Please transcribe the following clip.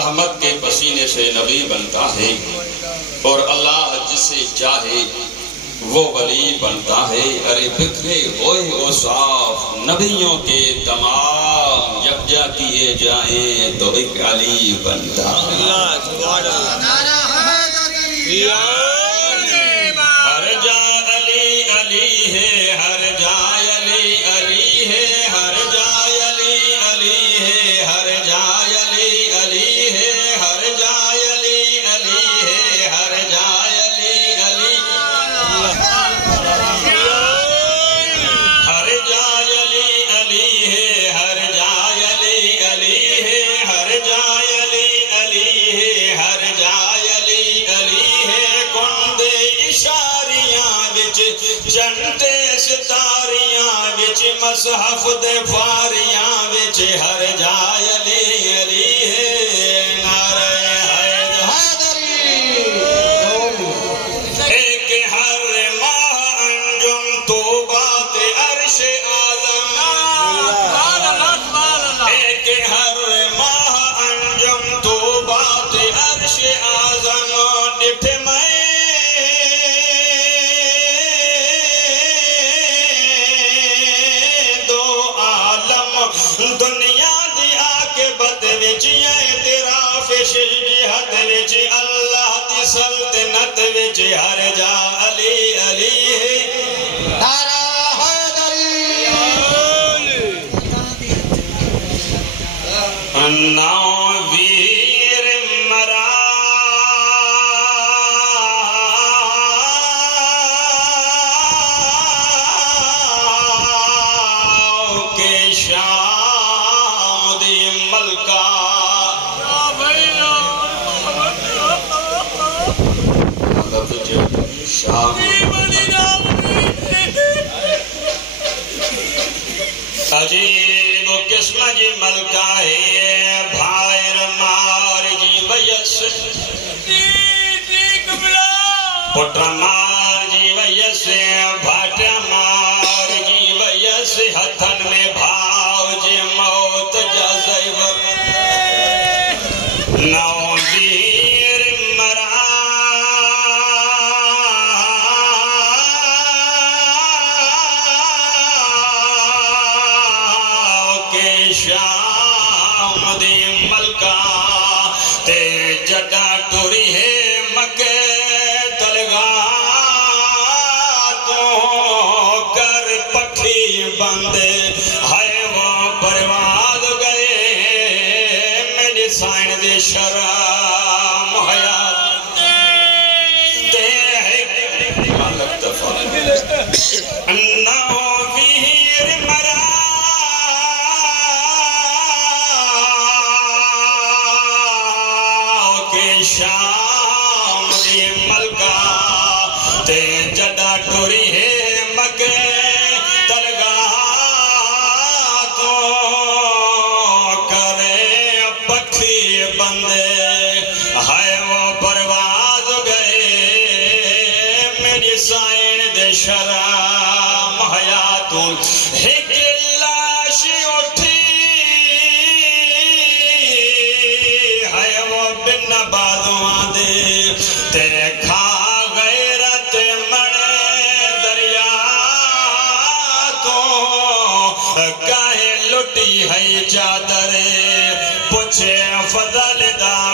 احمد کے پسینے سے نبی بنتا ہے اور اللہ جسے چاہے وہ ولی بنتا ہے. ارے بکھرے ہوئے اوصاف نبیوں کے تمام یکجا کیے جائیں تو ایک علی بنتا ہے. ہر جا علی علی ہے، ہر جا علی علی ہے، ہر جا علی علی ہے، ہر جا علی علی ہے، ہر جا علی علی ہے، ہر جا علی علی. ہر جا علی علی ہے، ہر جا علی علی ہے، ہر جا علی علی ہے، ہر جا علی علی ہے. کندے اشاریاں وچ جنتے ستاریاں وچ مصحف دے فاریاں وچ ہر جا علی علی ہے. نعرہ حیدری ایک ہر ماہ انجم توبات عرش اعظم، ایک ہر ماہ انجم توبات عرش اعظم. ڈٹھ میں دو عالم دنیا دی عاقبت وچ اعتراف شجاعت وچ اللہ دی سلطنت وچ ہر جا علی علی ہے. نو ویر مرا کے شام دی ملکہ شام عجیب قسم جی ملکہ ہے. بھائر مار جی ویس پٹر مار جی ویس بھاٹ مار جی ویس ہتھن میں بھاؤ جی موت جا زیور. نو ویر مرا شام دی ملکہ تے جدا ٹوری ہے مکے تلگا تو کر پکھی بندے ہے وہ برباد گئے. میری سائن دے شرم حیات تے مالک دفع. نو ویر مرا شام دی ملکہ تے جدا ٹوری ہے مکے تلگا تو کرے پکھی بندے ہے وہ برباد گئے. میری سائن دے شرم حیاتون ایک لاش اٹھی ہے وہ بن بادواں دے تے کھا غیرت منے دریا تو کاہے لٹی ہے چادر پوچھے فضل دا